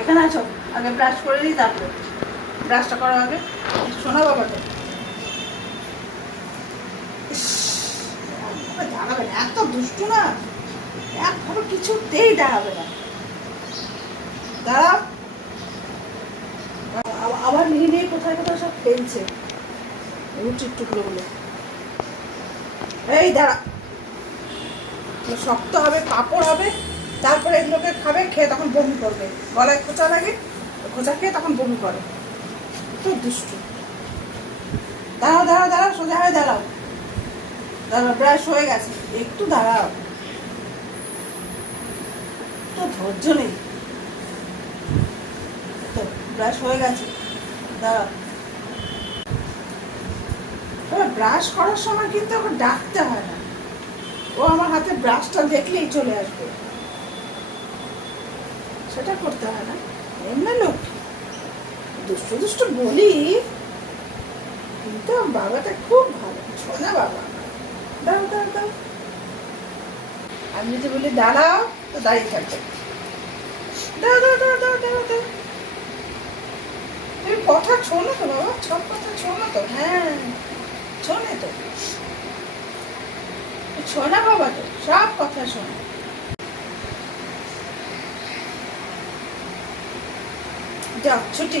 এখানে আছো, আগে ব্রাশ করে দিই, তারপরে ব্রাশটা করার আগে শোনো বাবাকে। দাঁড়াবে না, এত দুষ্টু না, একভাবে কিছুতেই দাঁড়াবে না। দাঁড়াও, আবার নিয়ে নিয়ে কোথায় কোথায় সব ফেলছে রুটির টুকরোগুলো। এই দাঁড়া, শক্ত হবে, পাঁপড় হবে, তারপরে এগুলোকে খাবে, খেয়ে তখন বমি করবে, গলায় খোঁচা লাগে, খোঁচা খেয়ে তখন বমি করে। তো দুষ্টু। দাঁড়াও দাঁড়াও দাঁড়াও, সোজা হয়ে দাঁড়াও, দাঁড়াও, ব্রাশ হয়ে গেছে, একটু দাঁড়াও, তো ধৈর্য নেই তো, ব্রাশ হয়ে গেছে, দাঁড়াও। ব্রাশ করার সময় কিন্তু ওকে ডাকতে হয় না, ও আমার হাতে ব্রাশটা দেখলেই চলে আসবে, সেটা করতে হয় না। এমনি লোক দুষ্টু দুষ্টু বলি, কিন্তু বাবাটা খুব ভালো, শোনা বাবা। দাও দাও দাও, আমি যদি বলি দাঁড়াও তো দাঁড়িয়ে থাকবে। দাও দাও দাও দাও দাও দাও, তুমি কথা শোনো তো বাবা, সব কথা শোনো তো, হ্যাঁ শোনে তো, শোনা বাবা, তো সব কথা শোনো। যাও ছুটি।